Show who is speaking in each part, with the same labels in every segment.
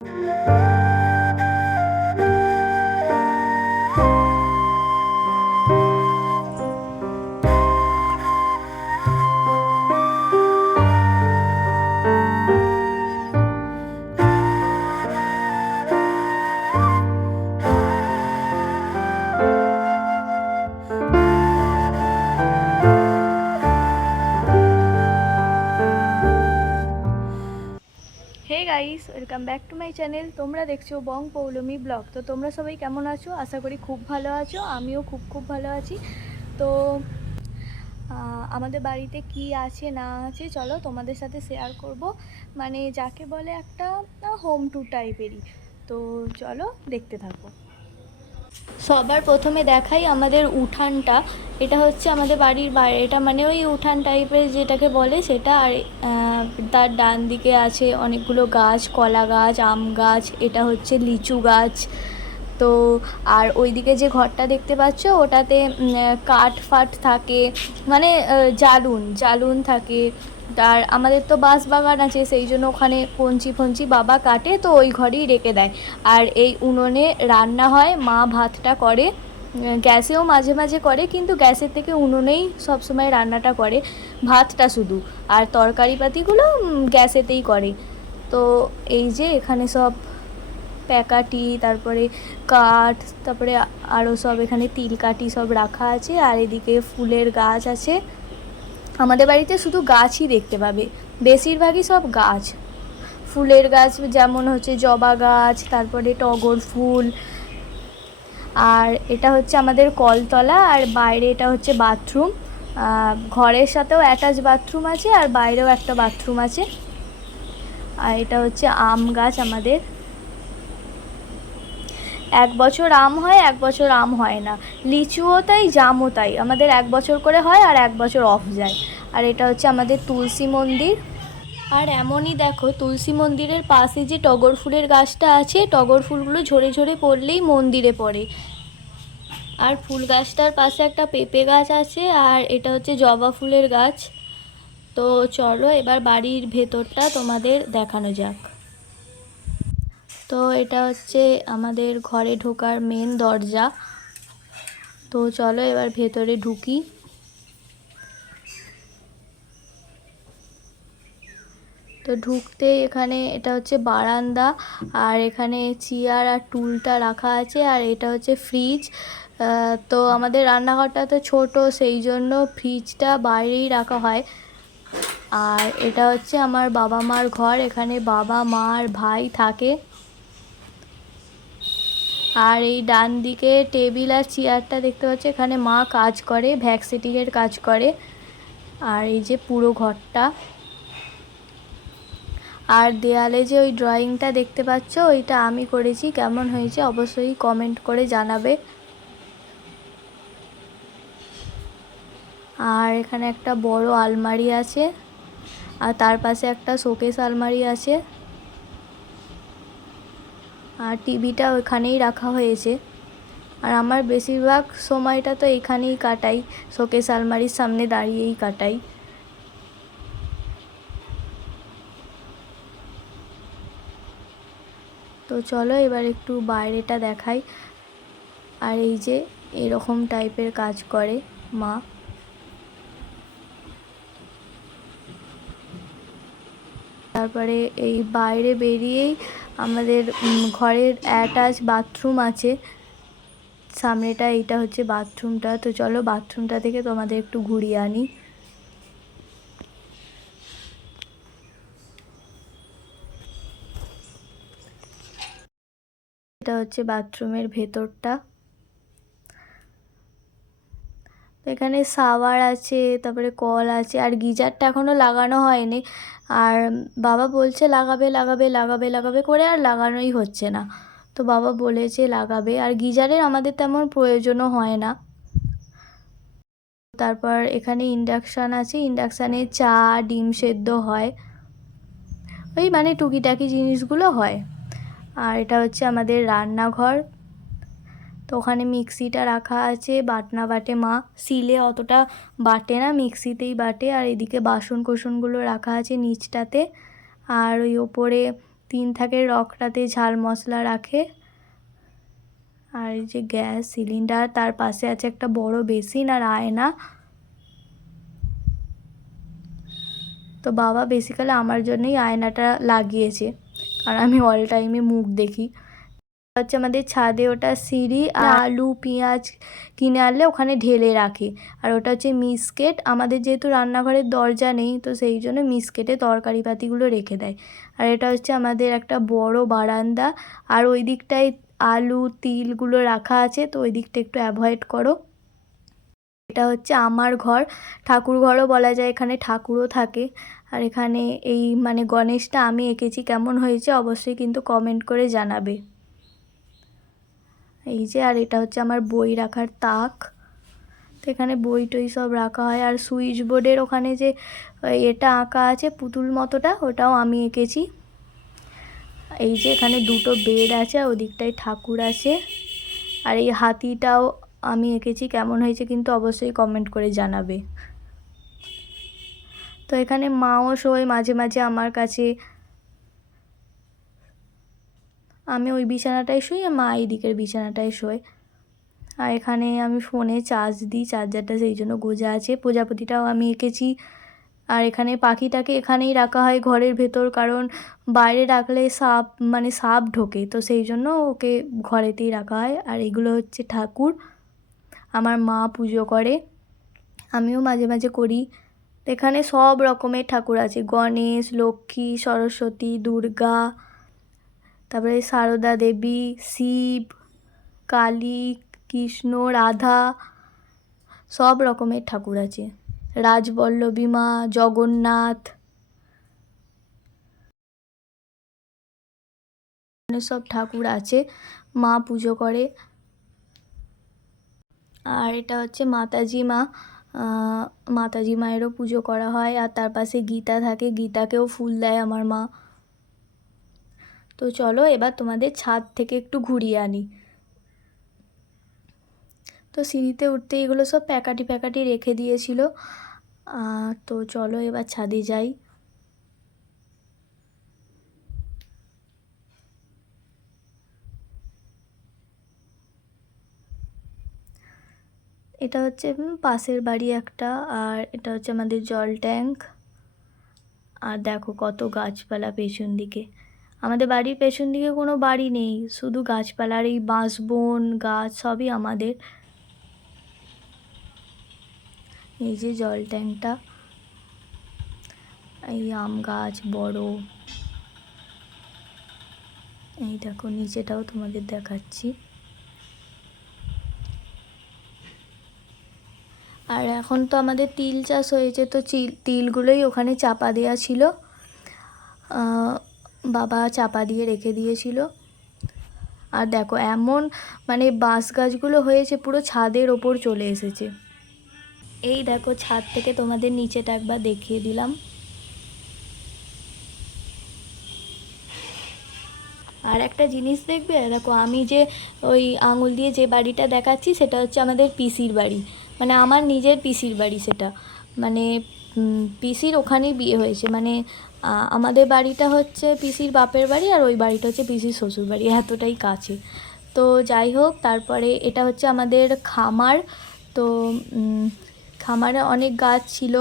Speaker 1: 啊。guys welcome back to my channel তোমরা দেখছ বং Poulami blog. তো তোমরা সবাই কেমন আছো? আশা করি খুব ভালো আছো। আমিও খুব খুব ভালো আছি। তো আমাদের বাড়িতে কি আছে, না আছে, চলো তোমাদের সাথে শেয়ার করব। মানে যাকে বলে একটা হোম টু টাইপেরই তো চলো দেখতে থাকো। সবার প্রথমে দেখাই আমাদের উঠানটা। এটা হচ্ছে আমাদের বাড়ির বাইরে এটা মানে ওই উঠান টাইপের যেটাকে বলে, সেটা আর তার ডান দিকে আছে অনেকগুলো গাছ, কলা গাছ, আম গাছ, এটা হচ্ছে লিচু গাছ। তো, আর ওইদিকে যে ঘরটা দেখতে পাচ্ছ, ওটাতে কাঠ ফাট থাকে মানে জালুন জালুন থাকে। আর আমাদের তো বাঁশ বাগান আছে, সেই জন্য ওখানে কঞ্চি ফঞ্চি বাবা কাটে, তো ওই ঘরেই রেখে দেয়। আর এই উনুনে রান্না হয়, মা ভাতটা করে গ্যাসেও মাঝে মাঝে করে, কিন্তু গ্যাসের থেকে উনুনেই সবসময় রান্নাটা করে, ভাতটা শুধু। আর তরকারিপাতিগুলো গ্যাসেতেই করে। তো এই যে এখানে সব প্যাকাটি, তারপরে কাঠ, তারপরে আরও সব এখানে তিল কাঠি সব রাখা আছে, আর এদিকে ফুলের গাছ আছে। আমাদের বাড়িতে শুধু গাছই দেখতে পাবে। বেশিরভাগই সব গাছ। ফুলের গাছ যেমন হচ্ছে জবা গাছ, তারপরে টগর ফুল। আর এটা হচ্ছে আমাদের কলতলা, আর বাইরে এটা হচ্ছে বাথরুম। ঘরের সাথেও অ্যাটাচ বাথরুম আছে, আর বাইরেও একটা বাথরুম আছে। আর এটা হচ্ছে আম গাছ আমাদের। এক বছর আম হয়, এক বছর আম হয় না। লিচুও তাই, জামও তাই। আমাদের এক বছর করে হয় আর এক বছর অফ যায়। আর এটা হচ্ছে আমাদের তুলসী মন্দির। আর এমনই দেখো, তুলসী মন্দিরের পাশে যে টগর ফুলের গাছটা আছে, টগর ফুলগুলো ঝরে ঝরে পড়লেই মন্দিরে পড়ে। আর ফুল গাছটার পাশে একটা পেঁপে গাছ আছে, আর এটা হচ্ছে জবা ফুলের গাছ। তো চলো এবার বাড়ির ভেতরটা তোমাদের দেখানো যাক। তো এটা হচ্ছে আমাদের ঘরে ঢোকার মেন দরজা। তো চলো এবার ভেতরে ঢুকি। তো ঢুকতে এখানে এটা হচ্ছে বারান্দা আর এখানে চেয়ার আর টুলটা রাখা আছে আর এটা হচ্ছে ফ্রিজ তো আমাদের রান্নাঘরটা তো ছোট, সেই জন্য ফ্রিজটা বাইরেই রাখা হয়। আর এটা হচ্ছে আমার বাবা মার ঘর, এখানে বাবা, মা আর ভাই থাকে। আর এই ডান দিকে টেবিল আর চেয়ারটা দেখতে পাচ্ছি, এখানে মা কাজ করে ভ্যাকসিটিংয়ের কাজ করে। আর এই যে পুরো ঘরটা। আর দেয়ালে যে ওই ড্রয়িংটা দেখতে পাচ্ছ, ওইটা আমি করেছি। কেমন হয়েছে অবশ্যই কমেন্ট করে জানাবে। আর এখানে একটা বড় আলমারি আছে। আর তার পাশে একটা শোকেস আলমারি আছে। আর টিভিটা ওখানেই রাখা হয়েছে। আর আমার বেশিরভাগ সময়টা তো এখানেই কাটাই, শোকেস আলমারির সামনে দাঁড়িয়েই কাটাই। তো চলো এবার একটু বাইরেটা দেখাই। আর এই যে এরকম টাইপের কাজ করে মা। তারপরে এই বাইরে বেরিয়েই আমাদের ঘরের অ্যাটাচ বাথরুম আছে। সামনেটা এইটা হচ্ছে বাথরুমটা তো চলো বাথরুমটা থেকে তোমাদের একটু ঘুরিয়ে আনি। এটা হচ্ছে বাথরুমের ভেতরটা। তো এখানে শাওয়ার আছে, তারপরে কল আছে, আর গিজারটা এখনও লাগানো হয়নি। আর বাবা বলছে লাগাবে লাগাবে লাগাবে লাগাবে করে আর লাগানোই হচ্ছে না। তো বাবা বলেছে লাগাবে, আর গিজারের আমাদের তেমন প্রয়োজনও হয় না। তারপর এখানে ইন্ডাকশান আছে, ইন্ডাকশানে চা, ডিম সেদ্ধ হয়। ওই মানে টুকিটাকি জিনিসগুলো হয়। আর এটা হচ্ছে আমাদের রান্নাঘর। ওখানে মিক্সিটা রাখা আছে, বাটনা বাটে মা। শিলে অতটা বাটে না, মিক্সিতেই বাটে। আর এদিকে বাসন কোসনগুলো রাখা আছে নিচটাতে। আর ওই ওপরে তিন থাকের রকটাতে ঝাল মশলা রাখে। আর এই যে গ্যাস সিলিন্ডার, তার পাশে আছে একটা বড় বেসিন আর আয়না। তো বাবা বেসিক্যালি আমার জন্যই আয়নাটা লাগিয়েছে। আর আমি অল টাইমে মুখ দেখি। হচ্ছে আমাদের ছাদে ওটা সিঁড়ি আর আলু পেঁয়াজ কিনে আনলে ওখানে ঢেলে রাখে। আর ওটা হচ্ছে মিসকেট। আমাদের যেহেতু রান্নাঘরের দরজা নেই তো সেই জন্য মিসকেটে তরকারি পাতিগুলো রেখে দেয়। আর এটা হচ্ছে আমাদের একটা বড় বারান্দা। আর ওই দিকটায় আলু তিলগুলো রাখা আছে তো ওই দিকটা একটু অ্যাভয়েড করো। এটা হচ্ছে আমার ঘর। ঠাকুর ঘরও বলা যায় এখানে ঠাকুরও থাকে। আর এখানে এই মানে গণেশটা আমি এঁকেছি কেমন হয়েছে অবশ্যই কিন্তু কমেন্ট করে জানাবে। এই যে, আর এটা হচ্ছে আমার বই রাখার তাক। তো এখানে বই টই সব রাখা হয়। আর সুইচ বোর্ডের ওখানে যে, এটা আঁকা আছে পুতুল মতোটা, ওটাও আমি এঁকেছি। এই যে, এখানে দুটো বেড আছে, আর ওদিকটায় ঠাকুর আছে। আর এই হাতিটাও আমি এঁকেছি। কেমন হয়েছে কিন্তু অবশ্যই কমেন্ট করে জানাবে। তো এখানে মাও শোয় মাঝে মাঝে আমার কাছে আমি ওই বিছানাটায় শুই আর মা এই দিকের বিছানাটায় শোয়। আর এখানে আমি ফোনে চার্জ দিই চার্জারটা সেই জন্য গোজা আছে। প্রজাপতিটাও আমি এঁকেছি। আর এখানে পাখিটাকে এখানেই রাখা হয় ঘরের ভেতর, কারণ বাইরে রাখলে সাপ মানে সাপ ঢোকে। তো সেই জন্য ওকে ঘরেতেই রাখা হয়। আর এগুলো হচ্ছে ঠাকুর। আমার মা পুজো করে। আমিও মাঝে মাঝে করি। এখানে সব রকমের ঠাকুর আছে। গণেশ, লক্ষ্মী, সরস্বতী, দুর্গা তারপরে সারদা দেবী, শিব, কালী, কৃষ্ণ, রাধা, সব রকমের ঠাকুর আছে। রাজবল্লভী মা, জগন্নাথ সব ঠাকুর আছে, মা পুজো করে। আর এটা হচ্ছে মাতাজি মা। মাতাজি মায়েরও পুজো করা হয় আর তার পাশে গীতা থাকে। গীতাকেও ফুল দেয় আমার মা। তো চলো এবার তোমাদের ছাদ থেকে একটু ঘুরিয়ে আনি। তো সিঁড়িতে উঠতে এগুলো সব প্যাকাটি প্যাকাটি রেখে দিয়েছিল। তো চলো এবার ছাদে যাই। এটা হচ্ছে পাশের বাড়ি একটা, আর এটা হচ্ছে আমাদের জল ট্যাঙ্ক। আর দেখো কত গাছপালা পেছন দিকে। আমাদের বাড়ির পেছন দিকে কোনো বাড়ি নেই। শুধু গাছপালার এই বাঁশবন গাছ সবই আমাদের। এই যে জল ট্যাঙ্কটা এই আম গাছ বড়। এই দেখো, নিচেটাও তোমাদের দেখাচ্ছি। আর এখন তো আমাদের তিল চাষ হয়েছে, তো তিলগুলোই ওখানে চাপা দেওয়া ছিল। বাবা চাপা দিয়ে রেখে দিয়েছিল। আর দেখো, এমন মানে বাঁশ গাছগুলো হয়েছে, পুরো ছাদের ওপর চলে এসেছে। এই দেখো, ছাদ থেকে তোমাদের নিচেটা একবার দেখিয়ে দিলাম। আর একটা জিনিস দেখবে? দেখো, আমি যে ওই আঙুল দিয়ে যে বাড়িটা দেখাচ্ছি, সেটা হচ্ছে আমাদের পিসির বাড়ি। মানে আমার নিজের পিসির বাড়ি সেটা। মানে পিসির ওখানেই বিয়ে হয়েছে। মানে আমাদের বাড়িটা হচ্ছে পিসির বাপের বাড়ি আর ওই বাড়িটা হচ্ছে পিসির শ্বশুর বাড়ি, এতটাই কাছে। তো যাই হোক, তারপরে এটা হচ্ছে আমাদের খামার। তো খামারে অনেক গাছ ছিল,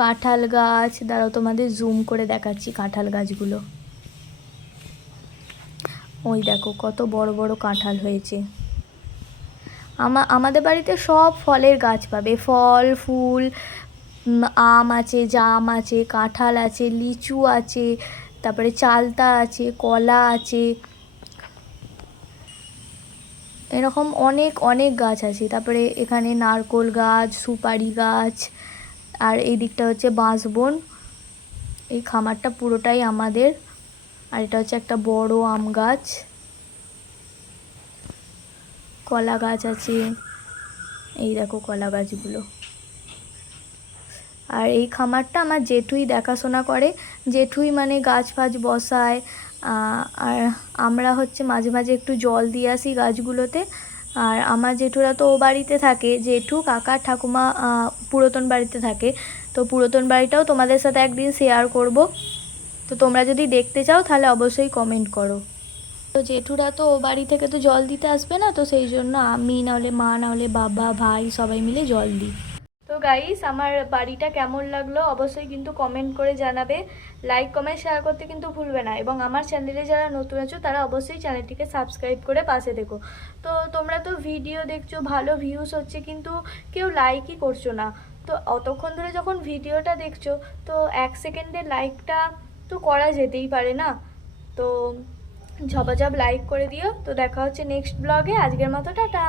Speaker 1: কাঁঠাল গাছ। দাঁড়াও, তোমাদের জুম করে দেখাচ্ছি কাঁঠাল গাছগুলো। ওই দেখো, কত বড় বড় কাঁঠাল হয়েছে। আমা, আমাদের বাড়িতে সব ফলের গাছ পাবে, ফল, ফুল আম আছে, জাম আছে, কাঁঠাল আছে, লিচু আছে, তারপরে চালতা আছে, কলা আছে। এরকম অনেক অনেক গাছ আছে। তারপরে এখানে নারকোল গাছ, সুপারি গাছ, আর এই দিকটা হচ্ছে বাঁশবন। এই খামারটা পুরোটাই আমাদের। আর এটা হচ্ছে একটা বড় আম গাছ। কলা গাছ আছে। এই দেখো কলা গাছগুলো। আর এই খামারটা আমার জেঠুই দেখাশোনা করে। জেঠুই মানে গাছ ফাছ বসায় আর আমরা হচ্ছে মাঝে মাঝে একটু জল দিয়ে আসি গাছগুলোতে। আর আমার জেঠুরা তো ও বাড়িতে থাকে, জেঠু, কাকা, ঠাকুমা পুরাতন বাড়িতে থাকে। তো পুরাতন বাড়িটাও তোমাদের সাথে একদিন শেয়ার করব। তো তোমরা যদি দেখতে চাও তাহলে অবশ্যই কমেন্ট করো। তো জেঠুরা তো ও বাড়ি থেকে তো জল দিতে আসবে না, তো সেই জন্য আমি নাহলে মা, নাহলে বাবা, ভাই সবাই মিলে জল দিই। তো গাইস আমার বাড়িটা কেমন লাগল অবশ্যই কিন্তু কমেন্ট করে জানাবে। লাইক কমেন্ট শেয়ার করতে কিন্তু ভুলবে না এবং আমার চ্যানেলে যারা নতুন আছো, তারা অবশ্যই চ্যানেলটিকে সাবস্ক্রাইব করে পাশে দেখো তো তোমরা তো ভিডিও দেখছ, ভালো ভিউজ হচ্ছে কিন্তু কেউ লাইকই করছ না। তো অতক্ষণ ধরে যখন ভিডিওটা দেখছ, তো এক সেকেন্ডের লাইকটা তো করা যেতেই পারে না। তো ঝপাঝপ লাইক করে দিও। তো দেখা হচ্ছে নেক্সট ব্লগে আজকের মতো, টাটা!